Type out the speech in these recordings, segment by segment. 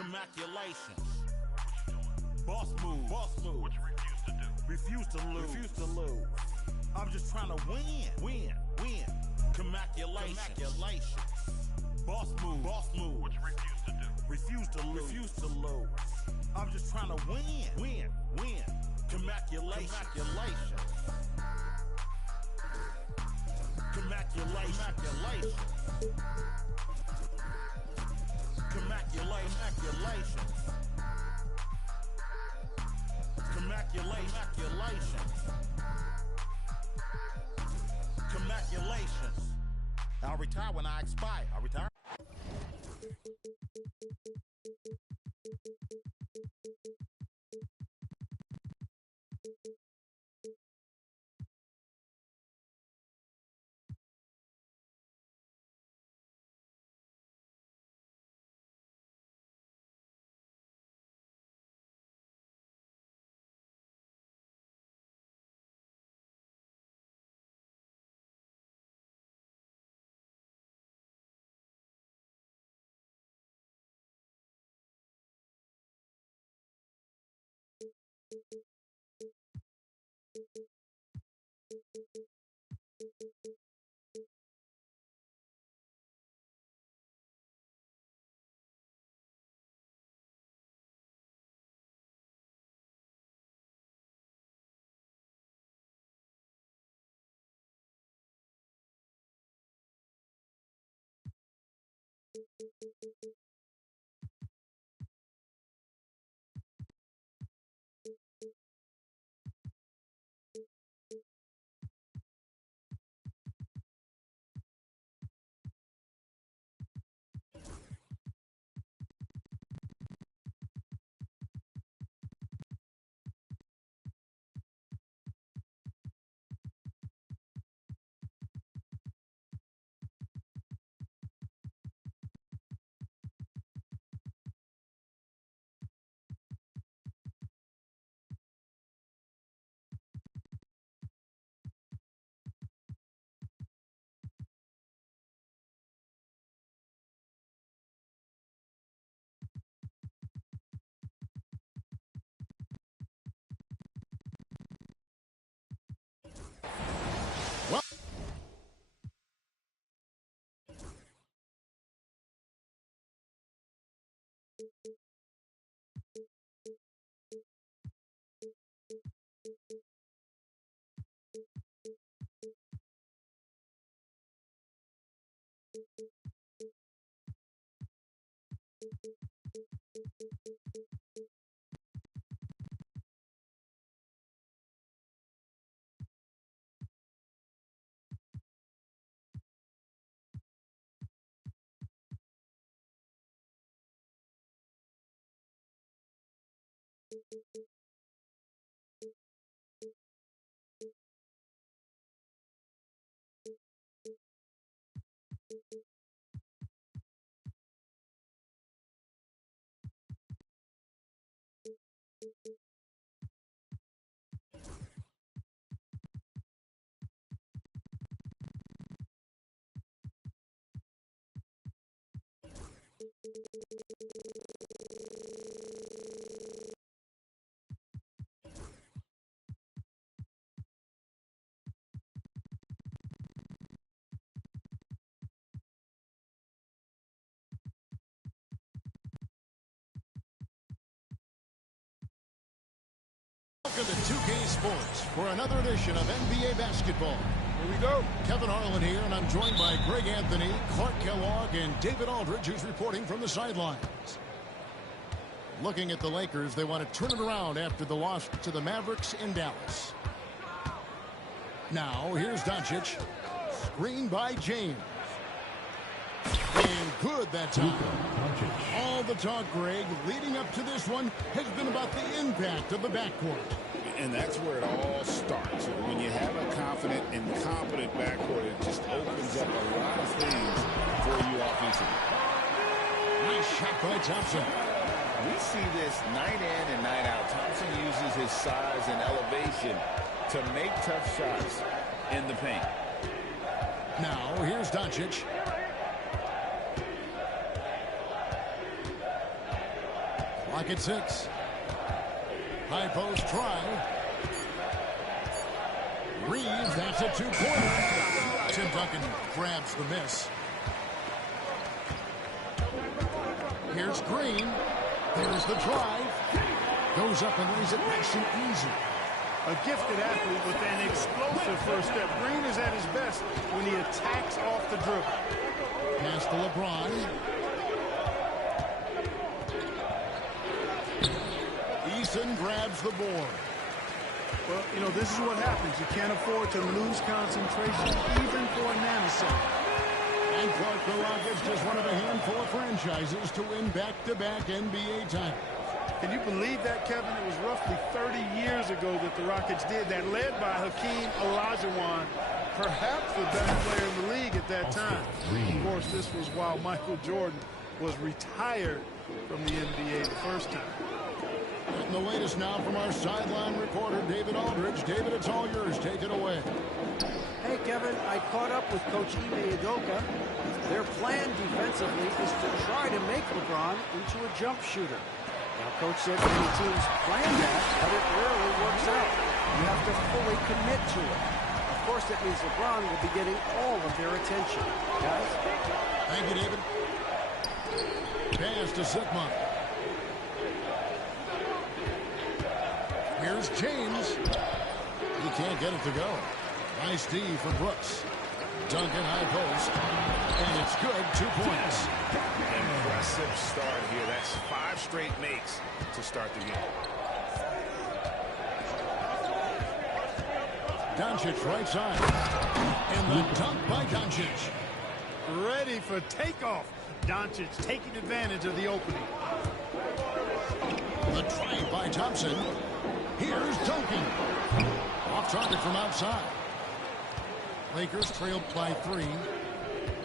Congratulations. Boss move. Boss move. What you refuse to do. Refuse to lose. Refuse to lose. I'm just trying to win. Win. Congratulations. Boss move. Boss move. What you refuse to do. Refuse to lose. Refuse to lose. I'm just trying to win. Win. Congratulations. Congratulations. I'll retire when I expire. I'll retire. Welcome to 2K Sports for another edition of NBA basketball. Here we go. Kevin Harlan here, and I'm joined by Greg Anthony, Clark Kellogg, and David Aldridge, who's reporting from the sidelines. Looking at the Lakers, they want to turn it around after the loss to the Mavericks in Dallas. Now, here's Doncic. Screen by James. And good that time. All the talk, Greg, leading up to this one has been about the impact of the backcourt. And that's where it all starts. When you have a confident and competent backcourt, it just opens up a lot of things for you offensively. Nice shot by Thompson. We see this night in and night out. Thompson uses his size and elevation to make tough shots in the paint. Now, here's Doncic. Clock at 6. High post try. Reeves, that's a 2-pointer. Tim Duncan grabs the miss. Here's Green. There's the drive. Goes up and lays it nice and easy. A gifted athlete with an explosive first step. Green is at his best when he attacks off the dribble. Pass to LeBron. Eason grabs the board. Well, you know, this is what happens. You can't afford to lose concentration even for a nanosecond. And Clark, the Rockets, just one of a handful of franchises to win back-to-back NBA titles. Can you believe that, Kevin? It was roughly 30 years ago that the Rockets did that, led by Hakeem Olajuwon, perhaps the best player in the league at that time. Of course, this was while Michael Jordan was retired from the NBA the first time. And the latest now from our sideline reporter, David Aldridge. David, it's all yours. Take it away. Hey, Kevin, I caught up with Coach Ime Udoka. Their plan defensively is to try to make LeBron into a jump shooter. Now, Coach said many teams plan that, but it rarely works out. You have to fully commit to it. Of course, that means LeBron will be getting all of their attention. Guys? Thank you, David. Pass to Sigma. Here's James. He can't get it to go. Nice D for Brooks. Duncan high post. And it's good. 2 points. Impressive start here. That's 5 straight makes to start the game. Doncic right side. And the dunk by Doncic. Ready for takeoff. Doncic taking advantage of the opening. The drive by Thompson. Here's Duncan. Off target from outside. Lakers trailed by 3.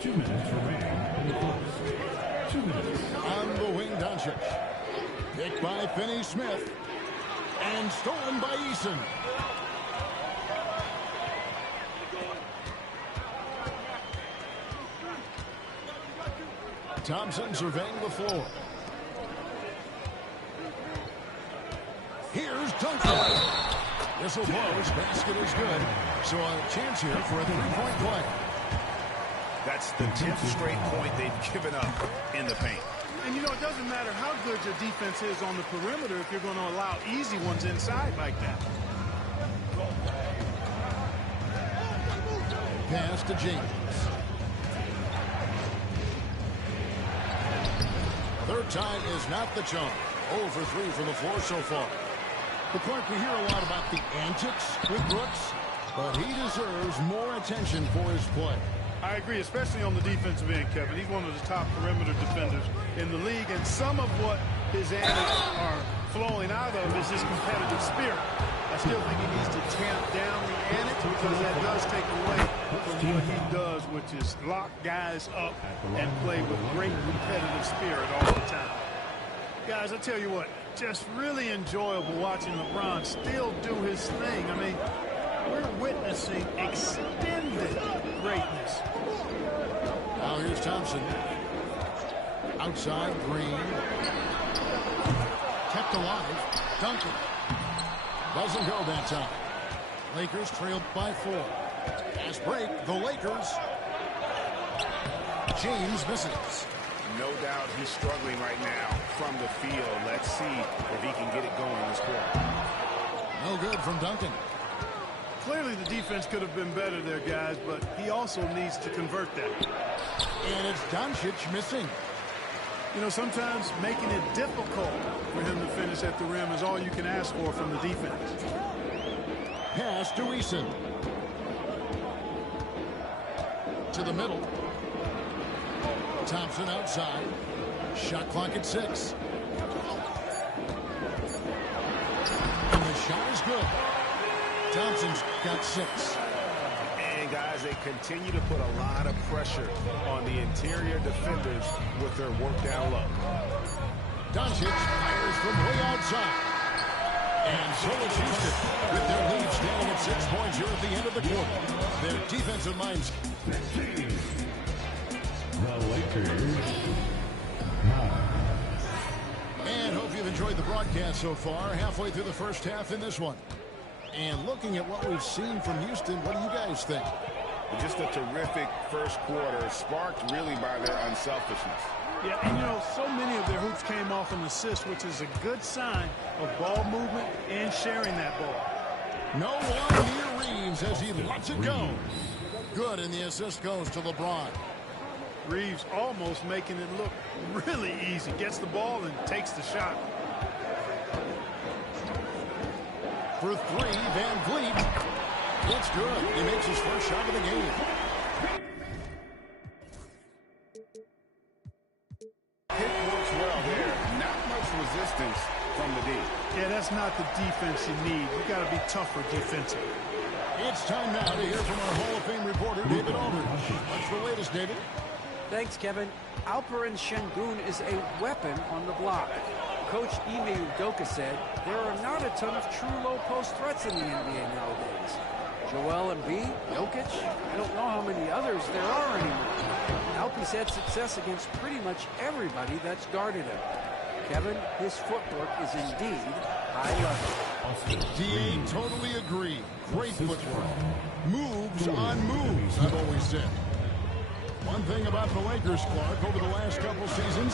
2 minutes remaining in the first. 2 minutes. On the wing, Doncic. Picked by Finney-Smith. And stolen by Eason. Thompson surveying the floor. Here's Duncan. Whistle blows. Basket is good. So a chance here for a 3-point play. That's the 10th straight point they've given up in the paint. And, you know, it doesn't matter how good your defense is on the perimeter if you're going to allow easy ones inside like that. Pass to James. Third time is not the charm. 0 for 3 from the floor so far. But Clark, we hear a lot about the antics with Brooks, but he deserves more attention for his play. I agree, especially on the defensive end, Kevin. He's one of the top perimeter defenders in the league, and some of what his antics are flowing out of is his competitive spirit. I still think he needs to tamp down the antics because that does take away from what he does, which is lock guys up and play with great competitive spirit all the time. Guys, I tell you what, just really enjoyable watching LeBron still do his thing. I mean, we're witnessing extended greatness. Now here's Thompson. Outside, Green. Kept alive. Duncan. Doesn't go that time. Lakers trailed by 4. Fast break. The Lakers. James misses. No doubt he's struggling right now from the field. Let's see if he can get it going this quarter. No good from Duncan. Clearly the defense could have been better there, guys, but he also needs to convert that. And it's Doncic missing. You know, sometimes making it difficult for him to finish at the rim is all you can ask for from the defense. Pass to Eason. To the middle. Thompson outside. Shot clock at 6. And the shot is good. Thompson's got 6. And guys, they continue to put a lot of pressure on the interior defenders with their work down low. Doncic fires from way outside. And so it's Houston with their lead standing at 6 points here at the end of the quarter. Their defensive minds. The Lakers. And hope you've enjoyed enjoyed the broadcast so far. Halfway through the first half in this one. And looking at what we've seen from Houston, what do you guys think? Just a terrific first quarter, sparked really by their unselfishness. Yeah, and you know, so many of their hoops came off an assist, which is a good sign of ball movement and sharing that ball. No one near Reeves as he lets it go. Good, and the assist goes to LeBron. Reeves almost making it look really easy. Gets the ball and takes the shot. For three, Van Vliet. It's good. He makes his first shot of the game. Pick works well there. Not much resistance from the D. Yeah, that's not the defense you need. You got to be tougher defensively. It's time now to hear from our Hall of Fame reporter, David Aldridge. What's the latest, David? Thanks, Kevin. Alperen Şengün is a weapon on the block. Coach Ime Udoka said there are not a ton of true low-post threats in the NBA nowadays. Joel Embiid, Jokic, I don't know how many others there are anymore. Alpie's had success against pretty much everybody that's guarded him. Kevin, his footwork is indeed high level. DA totally agree. Great footwork. Moves on moves, I've always said. One thing about the Lakers, Clark, over the last couple seasons,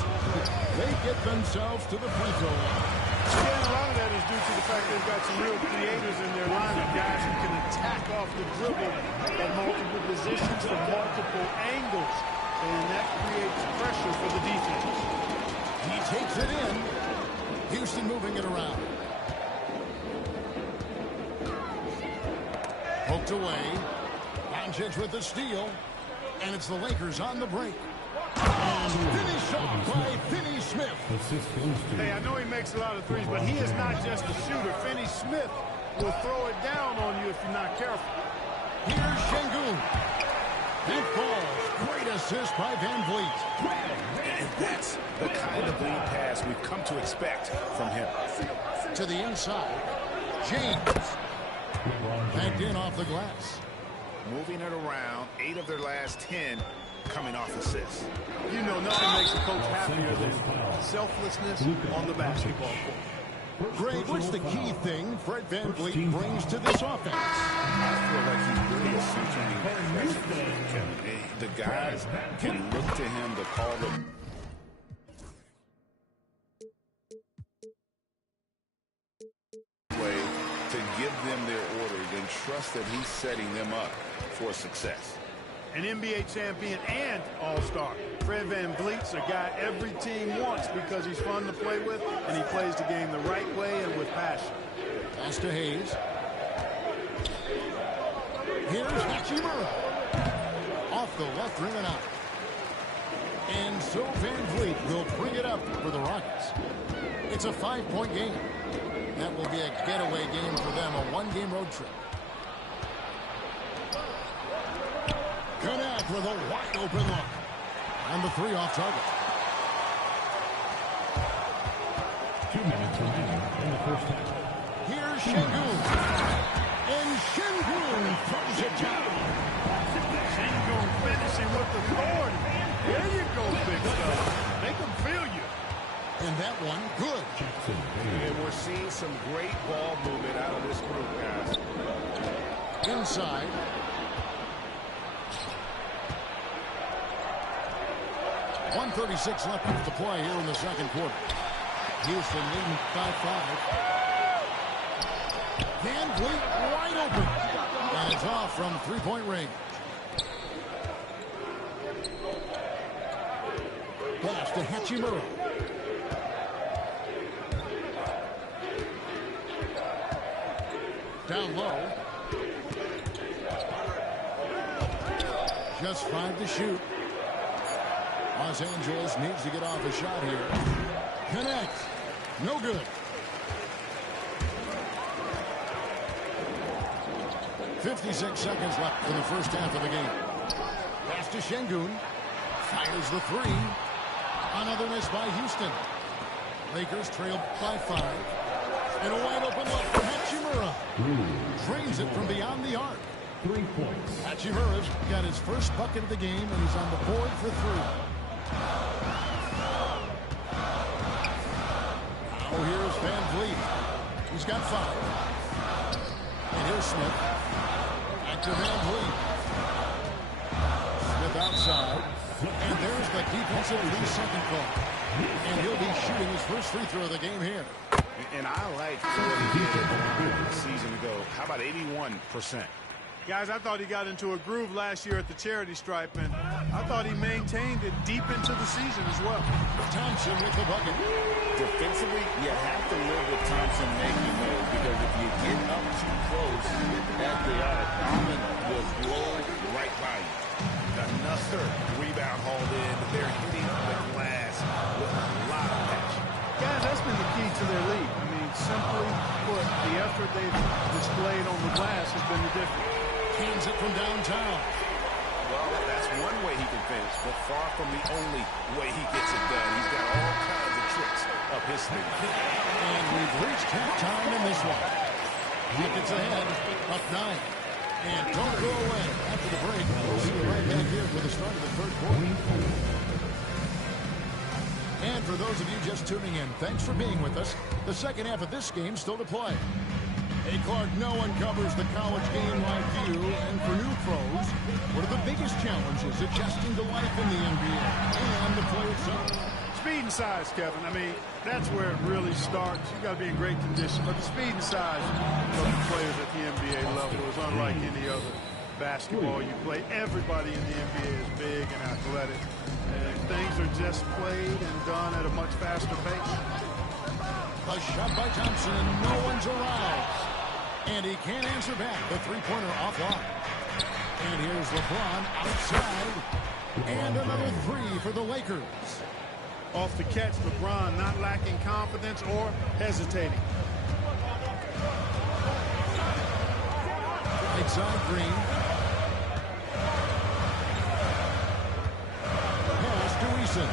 they get themselves to the free throw line. Yeah, a lot of that is due to the fact they've got some real creators in their lineup, guys who can attack off the dribble at multiple positions from multiple angles, and that creates pressure for the defense. He takes it in. Houston moving it around. Poked away. Doncic with the steal. And it's the Lakers on the break. And finished off by Finney-Smith. Hey, I know he makes a lot of threes, but he is not just a shooter. Finney-Smith will throw it down on you if you're not careful. Here's Şengün. It falls. Great assist by Van Vliet. And that's the kind of lead pass we've come to expect from him. To the inside. James. Backed in off the glass. Moving it around, 8 of their last 10 coming off assists. You know, nothing makes a coach happier than selflessness on the basketball court. Greg, what's the key thing Fred Van Vliet brings to this offense? I feel like he's really a centering. The guys can look to him to call them. Way to give them their orders and trust that he's setting them up for success. An NBA champion and all-star. Fred Van Vliet's a guy every team wants because he's fun to play with and he plays the game the right way and with passion. Pass to Hayes. Here's Hachimura. Off the left rim and out. And so Van Vliet will bring it up for the Rockets. It's a 5-point game. That will be a getaway game for them, a one-game road trip. Connect with a wide-open look. And the three off target. 2 minutes remaining in the first half. Here's Şengün. And Şengün throws it down. Şengün finishing with authority. There you go, big fella. Make them feel you. And that one, good. And we're seeing some great ball movement out of this group, guys. Inside. .136 left to play here in the second quarter. Houston leading by 5. Van Vliet wide open. And it's off from three-point range. Pass to Hachimura. Down low. Just 5 to shoot. Los Angeles needs to get off a shot here. Connect. No good. 56 seconds left in the first half of the game. Pass to Şengün. Fires the three. Another miss by Houston. Lakers trail by 5. And a wide open look for Hachimura. Drains it from beyond the arc. 3 points. Hachimura's got his first bucket of the game, and he's on the board for 3. Now here's Van Vliet. He's got 5. And here's Smith. Back to Van Vliet. Smith outside. And there's the defensive 3-second call. And he'll be shooting his first free throw of the game here. And I like what he did a season ago. How about 81%? Guys, I thought he got into a groove last year at the charity stripe, and I thought he maintained it deep into the season as well. Thompson with the bucket. Defensively, you have to live with Thompson making those, because if you get up too close at the arc, Almond will blow right by you. Another rebound hauled in. They're hitting the glass with a lot of passion. Guys, that's been the key to their lead. I mean, simply put, the effort they've displayed on the glass has been the difference. Hands it from downtown. Well, that's one way he can finish, but far from the only way he gets it done. He's got all kinds of tricks up his sleeve. And we've reached halftime in this one. Rockets ahead, up 9. And don't go away. After the break, we'll see you right back here for the start of the third quarter. And for those of you just tuning in, thanks for being with us. The second half of this game still to play. Hey, Clark, no one covers the college game like you. And for new pros, what are the biggest challenges adjusting to life in the NBA and the play itself? Speed and size, Kevin. I mean, that's where it really starts. You got to be in great condition. But the speed and size of the players at the NBA level is unlike any other basketball you play. Everybody in the NBA is big and athletic. And things are just played and done at a much faster pace. A shot by Thompson, and no one's aroused. And he can't answer back. The three-pointer offline. And here's LeBron outside. And another 3 for the Lakers. Off the catch, LeBron not lacking confidence or hesitating. Right side, Green. Pass to Eason.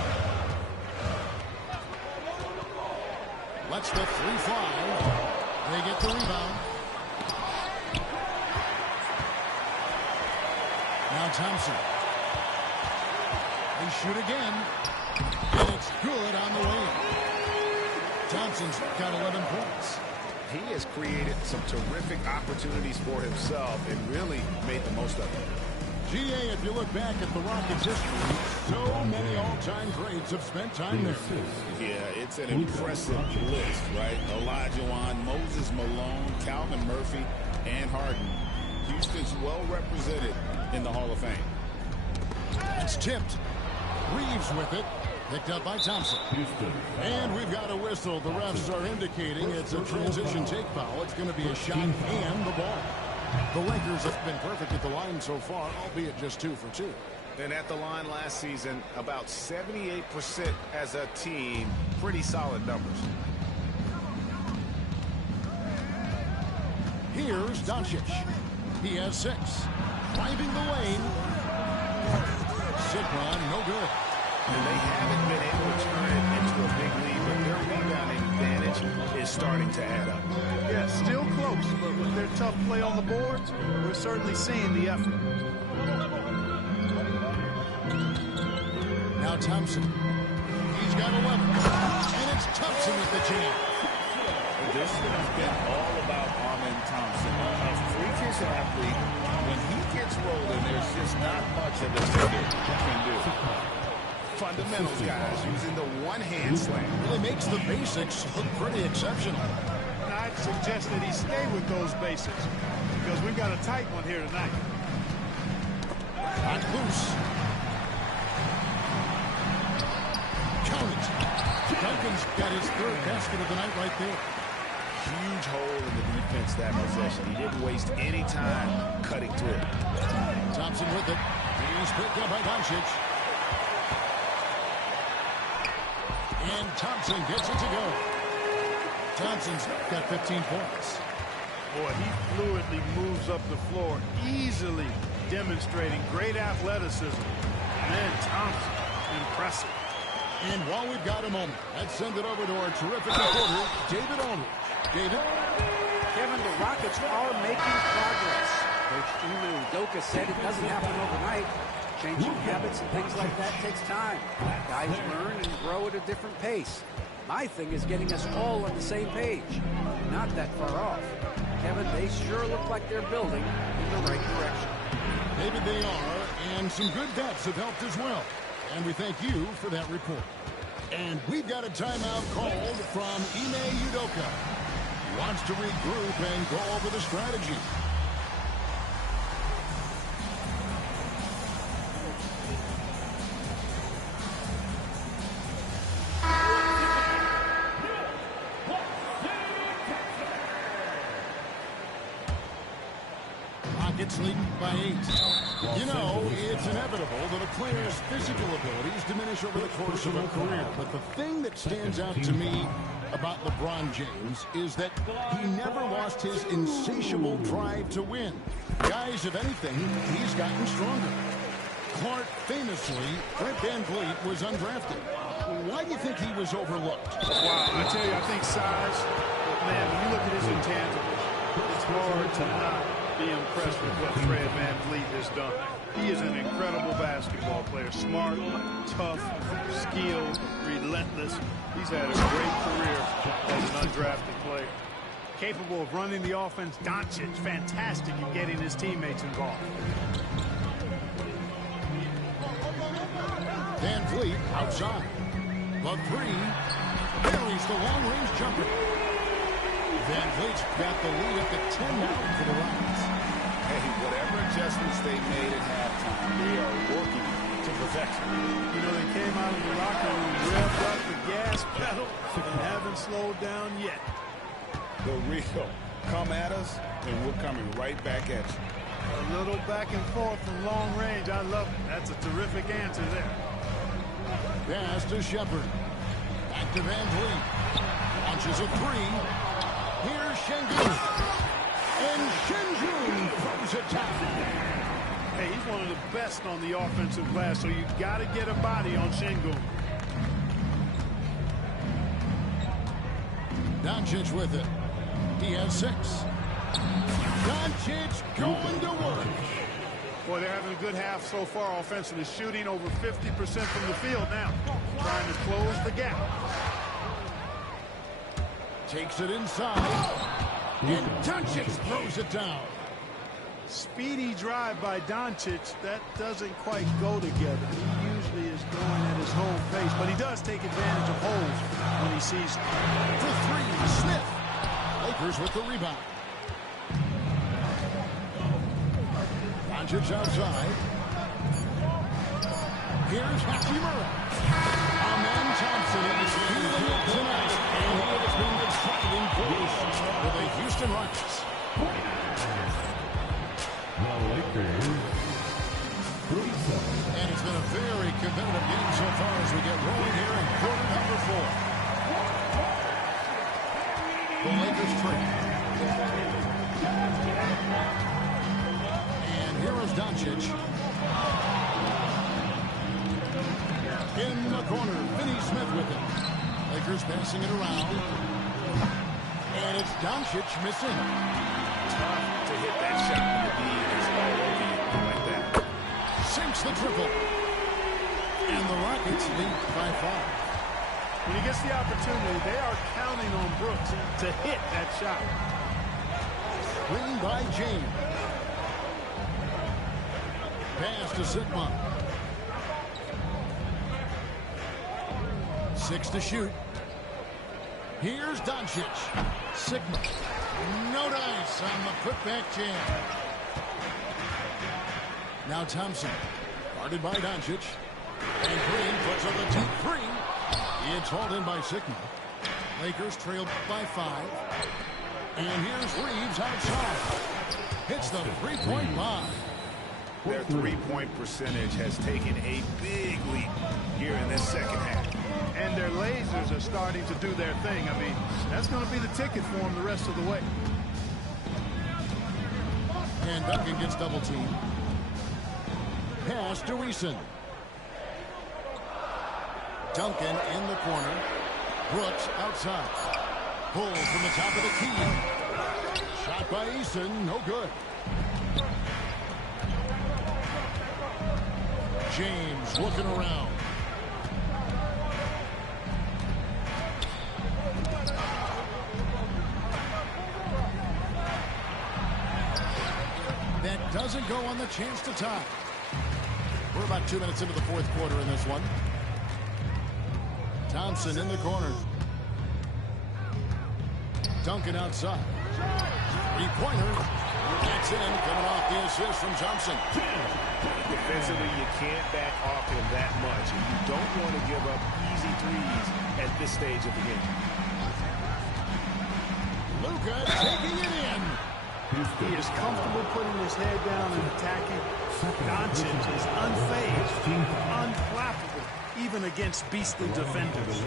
Lets the 3 fly. They get the rebound. Now Thompson. They shoot again. And it's good on the way. Thompson's got 11 points. He has created some terrific opportunities for himself and really made the most of it. GA, if you look back at the Rockets' history, so many all-time greats have spent time there. Yeah, it's an impressive list, right? Olajuwon, Moses Malone, Calvin Murphy, and Harden. Houston's well represented in the Hall of Fame. It's tipped. Reeves with it. Picked up by Thompson. And we've got a whistle. The refs are indicating it's a transition take foul. It's going to be a shot and the ball. The Lakers have been perfect at the line so far, albeit just 2 for 2. And at the line last season, about 78% as a team. Pretty solid numbers. Here's Doncic. He has 6. Driving the lane. Sidron, no good. And they haven't been able to turn it into a big lead, but their rebounding advantage is starting to add up. Yeah, still close, but with their tough play on the boards, we're certainly seeing the effort. Now Thompson. He's got 11. And it's Thompson with the jam. This has been all about Amen Thompson. A freakish athlete. When he gets rolling, there's just not much of a defender can do. Fundamentals, guys, using the one-hand slam. Really makes the basics look pretty exceptional. And I'd suggest that he stay with those basics because we've got a tight one here tonight. Not loose. Count it. Duncan's got his 3rd basket of the night right there. Huge hole in the defense that possession. He didn't waste any time cutting through it. Thompson with it. He's picked up by Doncic. And Thompson gets it to go. Thompson's got 15 points. Boy, he fluidly moves up the floor, easily demonstrating great athleticism. And then Thompson, impressive. And while we've got a moment, let's send it over to our terrific reporter, David Aldridge. David? Kevin, the Rockets are making progress. Coach Ime Udoka said it doesn't happen overnight. Changing habits and things like that takes time. Guys learn and grow at a different pace. My thing is getting us all on the same page. Not that far off. Kevin, they sure look like they're building in the right direction. Maybe they are, and some good vets have helped as well. And we thank you for that report. And we've got a timeout called from Ime Udoka. He wants to regroup and go over the strategy. Rockets leading by 8. You know, it's inevitable that a player's physical abilities diminish over the course of a career. But the thing that stands out to me about LeBron James is that he never lost his insatiable drive to win. Guys, if anything, he's gotten stronger. Clark famously, Fred VanVleet was undrafted. Why do you think he was overlooked? Wow, I tell you, I think size, but man, when you look at his intangibles, it's hard to not be impressed with what Fred VanVleet has done. He is an incredible basketball player. Smart, tough, skilled, relentless. He's had a great career as an undrafted player. Capable of running the offense. Doncic, fantastic in getting his teammates involved. VanVleet outside. The 3. Buries the long-range jumper. VanVleet's got the lead up at 10 now for the Rockets. Hey, whatever adjustments they made at halftime, they are working to perfection. You know, they came out of the locker room, revved up the gas pedal, and haven't slowed down yet. The real. Come at us, and we're coming right back at you. A little back and forth from long range. I love it. That's a terrific answer there. Pass to Shepard. Back to VanVleet. Launches a 3. Here's Şengün. And Şengün throws it down. Hey, he's one of the best on the offensive glass, so you got to get a body on Şengün. Doncic with it. He has 6. Doncic going to work. Boy, they're having a good half so far offensively, shooting over 50% from the field now, trying to close the gap. Takes it inside. And Doncic throws it down. Speedy drive by Doncic. That doesn't quite go together. He usually is going at his home pace, but he does take advantage of holes when he sees them. For 3, Smith. Lakers with the rebound. Doncic outside. Here's Hachimura. Amen Thompson is feeling it tonight, and he has been exciting for the Houston Rockets. The Lakers, 37. And it's been a very competitive game so far as we get rolling here in quarter number 4. The Lakers trail. And here is Doncic. In the corner, Finney Smith with it. Lakers passing it around. And it's Doncic missing. Tough to hit that shot when the D is all over you like that. Sinks the triple. And the Rockets lead by 5. When he gets the opportunity, they are counting on Brooks to hit that shot. Screen by James. Pass to Sigma. 6 to shoot. Here's Doncic. Sigma. No dice on the putback jam. Now Thompson. Guarded by Doncic. And Green puts up a deep 3. It's hauled in by Sigma. Lakers trail by 5. And here's Reeves outside. Hits the three-point bomb. Their three-point percentage has taken a big leap here in this second half. And their lasers are starting to do their thing. I mean, that's going to be the ticket for them the rest of the way. And Duncan gets double teamed. Pass to Eason. Duncan in the corner. Brooks outside. Pull from the top of the key. Shot by Eason, no good. James looking around. doesn't go on the chance to tie. We're about 2 minutes into the fourth quarter in this one. Thompson in the corner. Duncan outside. Three-pointer. That's in, coming off the assist from Thompson. Defensively, you can't back off him that much. And you don't want to give up easy threes at this stage of the game. Luka taking it in. He is comfortable putting his head down and attacking. Doncic is unfazed, unflappable, even against beastly defenders.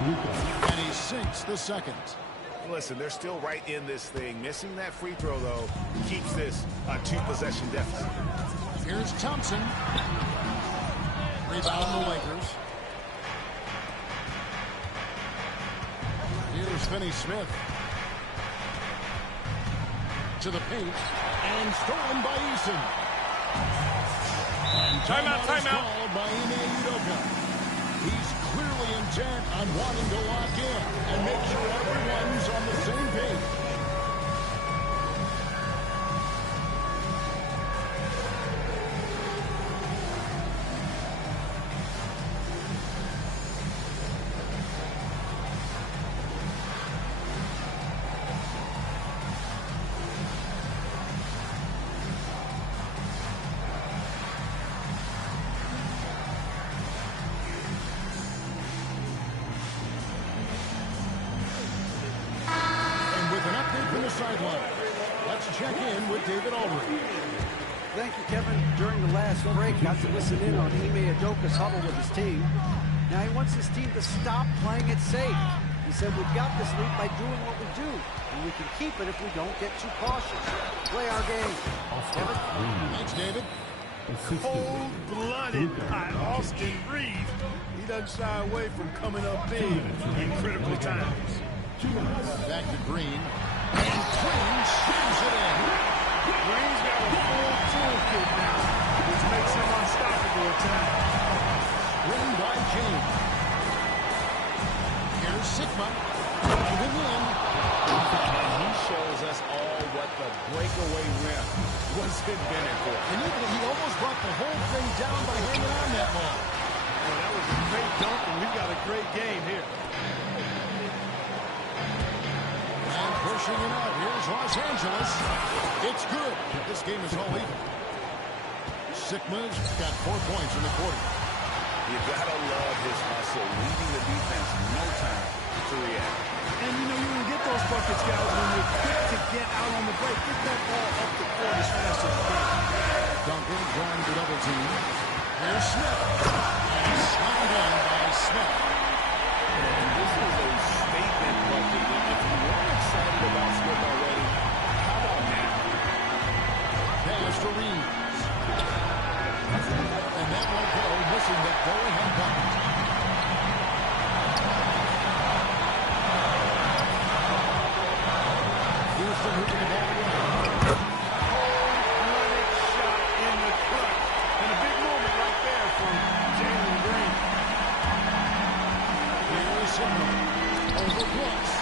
And he sinks the second. Listen, they're still right in this thing. Missing that free throw, though, keeps this a two-possession deficit. Here's Thompson. Rebound the Lakers. Here's Finney-Smith. To the paint. And stolen by Eason. And timeout called by Ime Udoka. He's clearly intent on wanting to lock in and make sure everyone's on the same page. Sideline. Let's check in with David Aldridge. Thank you, Kevin. During the last break, got to listen in on Ime Udoka's huddle with his team. Now he wants his team to stop playing it safe. He said, we've got this lead by doing what we do, and we can keep it if we don't get too cautious. Play our game. Kevin? Thanks, David. Cold-blooded by Austin Reeves. He doesn't shy away from coming up big in critical times. Back to Green. And Green shoots it in. Green's got a full toolkit now, which makes him unstoppable at times. Win by James. Here's Sigma. Driving in. And he shows us all what the breakaway rim was invented for. And he almost brought the whole thing down by hanging on that ball. Well, that was a great dunk, and we've got a great game here. And pushing it out. Here's Los Angeles. It's good. This game is all even. Sigma's got 4 points in the quarter. You gotta love his hustle, leading the defense, no time to react. And, you know, you can get those buckets, guys, when you're quick to get out on the break. Get that ball up the court as fast as you can. Duncan drawing the double team. Here's Smith. And slammed in by Smith. And this is a statement bucket. If you weren't excited about Smith already, how about now? Pass to Reeves. And that won't go, missing the go-ahead bucket. Houston moving the ball away. Cold-blooded shot in the clutch. And a big moment right there from Jalen Green. Here's Sigma. Over Brooks.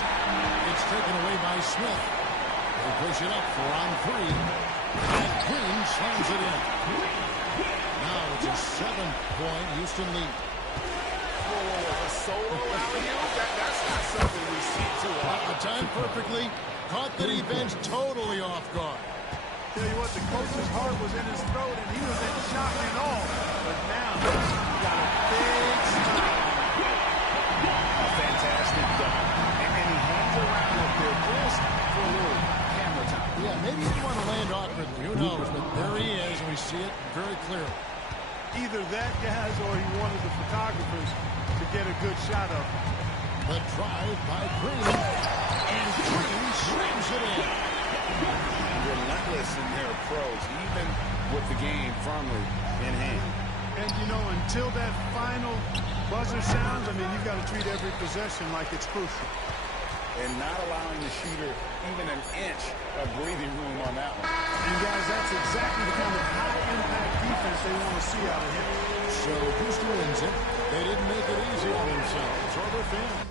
It's taken away by Smith. They push it up for on three. And Green slams it in. Now it's a 7-point Houston lead. A solo alley-oop? That's not something we see too often. Timed perfectly. Caught the defense totally off guard. Tell you what, the coach's heart was in his throat, and he was in shock and all. But now, he got a big smile. A fantastic dunk. And he hangs around with their wrist for a little camera time. Yeah, maybe he didn't want to land awkwardly. Who knows? But there he is, and we see it very clearly. Either that, guys, or he wanted the photographers to get a good shot of him. The drive by Green. And Green slams it in. Relentless in their approach, even with the game firmly in hand. And, you know, until that final buzzer sounds, I mean, you've got to treat every possession like it's crucial. And not allowing the shooter even an inch of breathing room on that one. And, guys, that's exactly the kind of high-impact defense they want to see out of him. So Houston wins it. They didn't make it easy on themselves or their fans.